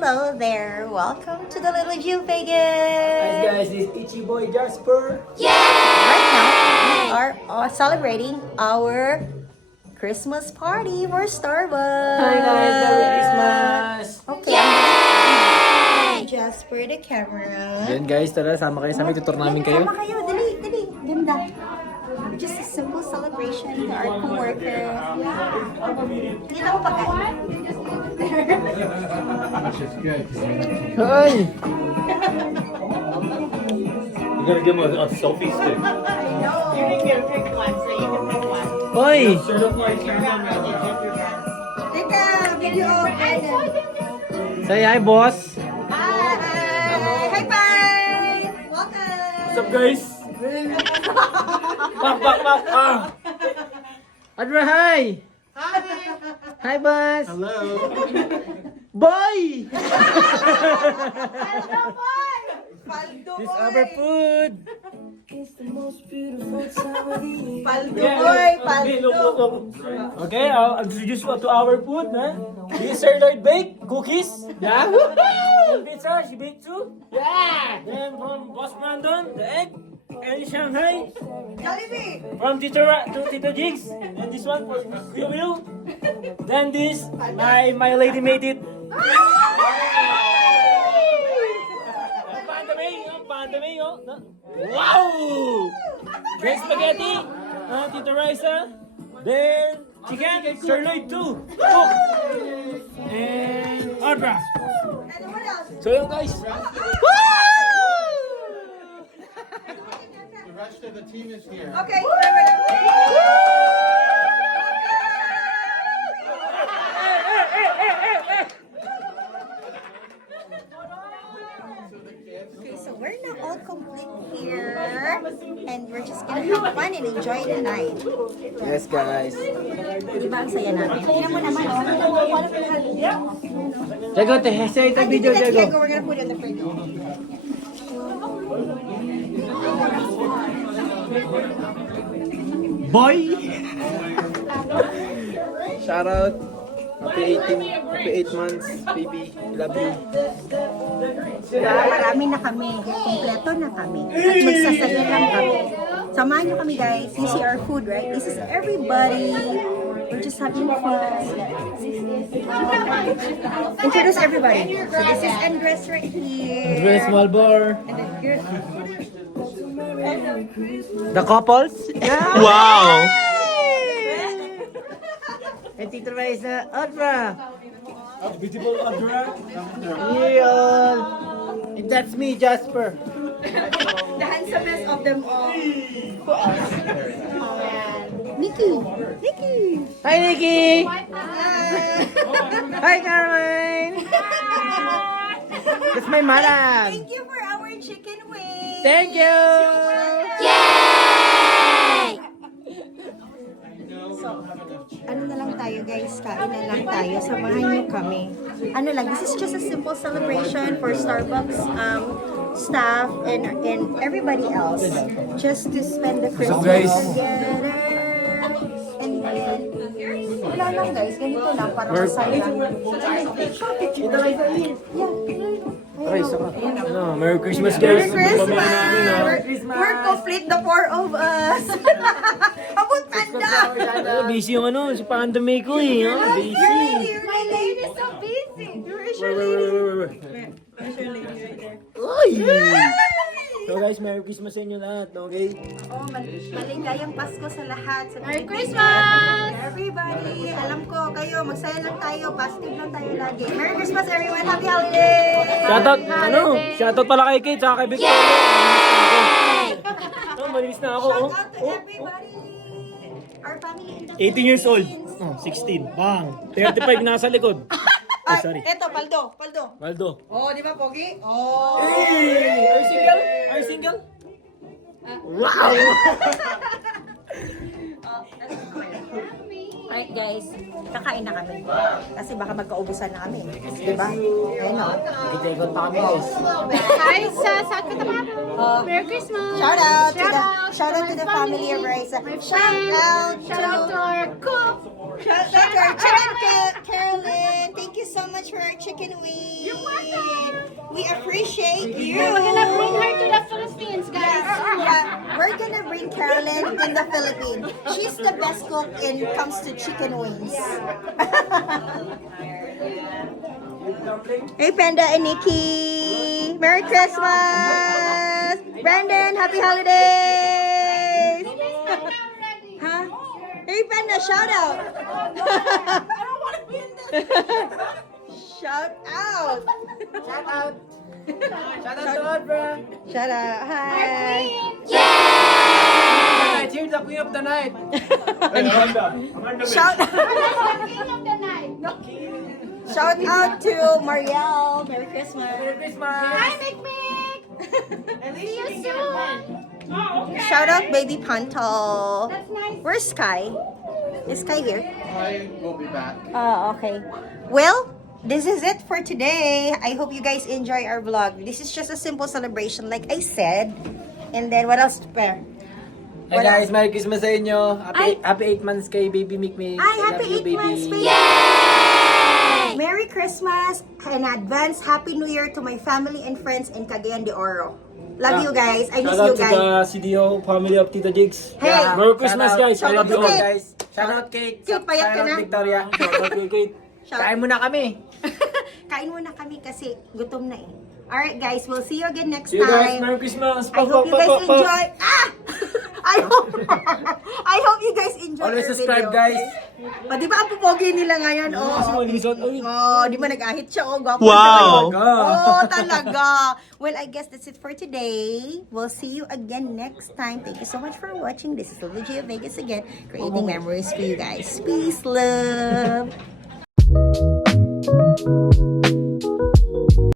Hello there! Welcome to the Little Jew Vegas! Hi guys, this is Itchy Boy Jasper. Right now, we are celebrating our Christmas party for Starbucks! Hi guys, Merry Christmas! Okay, I'm gonna Jasper the camera. Yan guys, tara, sama kayo sa amin, tutur namin kayo. Sama kayo, dali, dali. Ganda. Just a simple celebration to our co-workers. Dito mo pa kayo. Hi! You gotta give him a selfie stick. Hoy! Teka, video. Say hi, boss! Hi! Hi, Pai! Welcome! What's up, guys? Pak, pak, pak! Ah! Adra, hi! Hi, boss! Hello! Boy! Paldo This our food! Paldo boy! Paldo! Okay, I'll introduce you to our food, man. This is sirloin bake, cookies. Yeah. And pizza, she baked too. Yeah. Then from Boss Brandon, the egg. And Shanghai, Jollibee! from Tito Jigs. And this one for Kuya Will. Then this, my lady made it. Pandemay, oh. Wow! Then spaghetti, Tito Raisa. Then chicken, sirloin too. Cook. And Audra. And what else? So yun guys. The rest of the team is here. Okay. Okay, so we're now all complete here, and we're just gonna have fun and enjoy the night. Yes guys. Di ba ang saya natin? Tingnan mo naman, oh. Jago, say the video, Let's Jago. go. We're gonna put it on the fridge. Boy! Shout out. Happy 8 months, baby. Love you. Marami na kami. Kompleto na kami. At magsasaya lang kami. Samahan nyo kami, guys. You see our food, right? This is everybody. We're just having fun. Introduce everybody. So this is Andres right here. Andres Malbor. And then here. The couples? Yeah. Wow! And Tito Raisa, Audra. Beautiful Audra. Yeah. And that's me, Jasper. The handsomest of them all. Who else? Nikki. Nikki. Hi, Nikki. Hi. Hi, Caroline. That's my madam. Thank you for our chicken wings. Thank you. Ano na lang tayo guys, kain na lang tayo, samahan niyo kami. Ano lang, this is just a simple celebration for Starbucks staff and everybody else. Just to spend the Christmas guys? together. And then, wala lang guys, ganito lang para masaya. Tito Raisa, here. Raisa ka. Ano, Merry Christmas, Merry guys. Christmas! Merry Christmas. We're complete, the four of us. Abot panda! Busy yung ano, si Panda May ko eh. Oh, busy. Your lady is so busy. Where is your lady? Where's your lady right there? Uy! So guys, Merry Christmas sa inyo lahat, okay? Oh, maligayang Pasko sa lahat. Sa Merry Pilipinas. Christmas! Everybody, alam ko kayo, magsaya lang tayo, positive lang tayo lagi. Merry Christmas everyone, happy holidays! Shoutout pala kay Kate, saka kay Victoria. Malinis na ako. Shout out to everybody! Our family in the 18 years old. Philippines. 16. Bang. 35 nasa likod. Ay, sorry. eto, Paldo. Waldo. Oh, di ba, Pogi? Oh! Hey! Are you single? Are you single? Wow! Alright guys, kakain na kami. Kasi baka magkaubusan na kami. Diba? Ayun o. Ikot pa kami guys. Hi sa South Cotabato. Merry Christmas. Shout out to the family of Raisa. Shout out to our cook. Shout out to our chicken Carolyn. Thank you so much for our chicken wings. appreciate you. We're gonna bring her to the Philippines, guys. Yeah, we're gonna bring Carolyn in the Philippines. She's the best cook when it comes to chicken wings. Hey, Panda and Nikki! Merry Christmas! Brandon, happy holidays! Huh? Hey, Panda, shout out! Shout out! Shout out! Shout out to all, bro! Shout out! Hi! Cheers, the queen of the night! Shout King of the night. Shout out to Marielle. Merry Christmas. Merry Christmas! Hi, Mick. See you soon. Shout out Baby Panto. That's nice. Where's Sky? Is Sky here? I will be back. Oh, okay. Well, this is it for today. I hope you guys enjoy our vlog. This is just a simple celebration, like I said. And then, what else to pair? Hey guys, Merry Christmas sa inyo. Happy 8 months kay Baby Mick Me. Ay, Love happy you, 8 months, baby. Merry Christmas in advance. Happy New Year to my family and friends in Cagayan de Oro. Love you guys. I miss Shout you out to guys. the CDO family of Tita Jigs. Hey! Merry Christmas guys. I love you all. Kate. Guys. Shout out Kate. Kate, payat ka Shout out na. Victoria. Shout out kay Kate. Shout- Kain mo na kami. Kain muna kami kasi gutom na eh. Alright guys, we'll see you again next See you guys. time. Merry Christmas. I hope you guys enjoy. Ah! I hope you guys enjoy Always our subscribe video. guys. O, di ba ang pupogi nila ngayon? Oh, Kasi malisot. Ay. di ba nag-ahit siya? Oh, gwapo Wow! siya. Oh, talaga. Well, I guess that's it for today. We'll see you again next time. Thank you so much for watching. This is Lily G of Vegas again, creating memories for you guys. Peace, love.